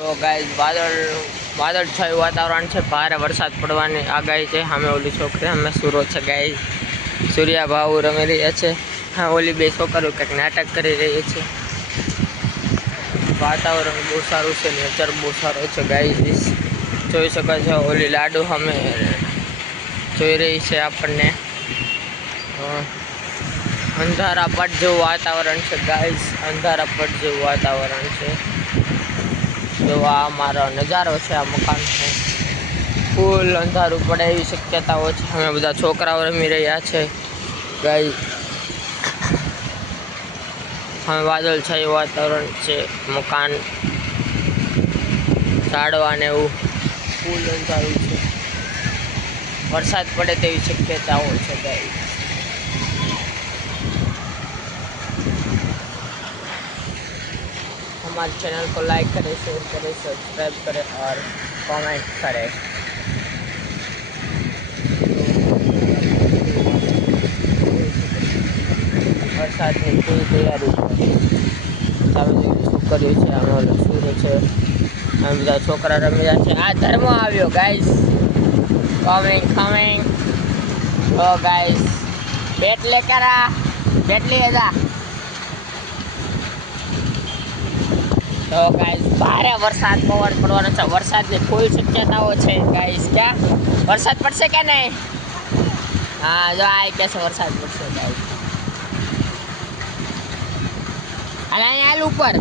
તો ગાઈસ વાદળછાયું વાતાવરણ છે, ભારે વરસાદ પડવાની આગાહી છે. સામે ઓલી છોકરી અમે સુરત છે ગાઈસ, સૂર્યા ભાવ રમી રહ્યા છે. હા, ઓલી બે છોકરીઓ કંઈક નાટક કરી રહી છે. વાતાવરણ બહુ સારું છે, નેચર બહુ સારો છે ગાઈસ, જોઈ શકો છો. ઓલી લાડુ અમે જોઈ રહી છે આપણને. અંધારા પટ જેવું વાતાવરણ છે ગાઈસ, અંધારા પટ જેવું વાતાવરણ છે. તો આ મારો નજારો છે આ મકાનનો. ફૂલ અંધારું પડે એવી શક્યતાઓ છે. અમે બધા છોકરાઓ રમી રહ્યા છે ગાઈસ. હવે વાદળછાયું વાતાવરણ છે, મકાન ઝાડવા ને એવું ફૂલ અંધારું છે. વરસાદ પડે તેવી શક્યતાઓ છે ગાઈસ. हमारे चैनल को लाइक करें, शेयर करें, सब्सक्राइब करें और कमेंट करें. વરસાદની ફૂલ તૈયારી છોકરીઓ છે, આમાં ઓલો સૂર્ય છે, આ બધા છોકરા રમી રહ્યા છે. આ ધર્મ આવ્યો ગાઈસ, કમિંગ. ઓ ગાઈસ, બેટ લેकर आ, બેટ ले जा. તો ગાઈસ ભારે વરસાદ પવન પડવાનો છે, વરસાદની ફૂલ શક્યતાઓ છે ગાઈસ. ક્યાં વરસાદ પડશે કે નહીં? હા, જો આ કે છે વરસાદ પડશે ગાઈસ. હાલ ઉપર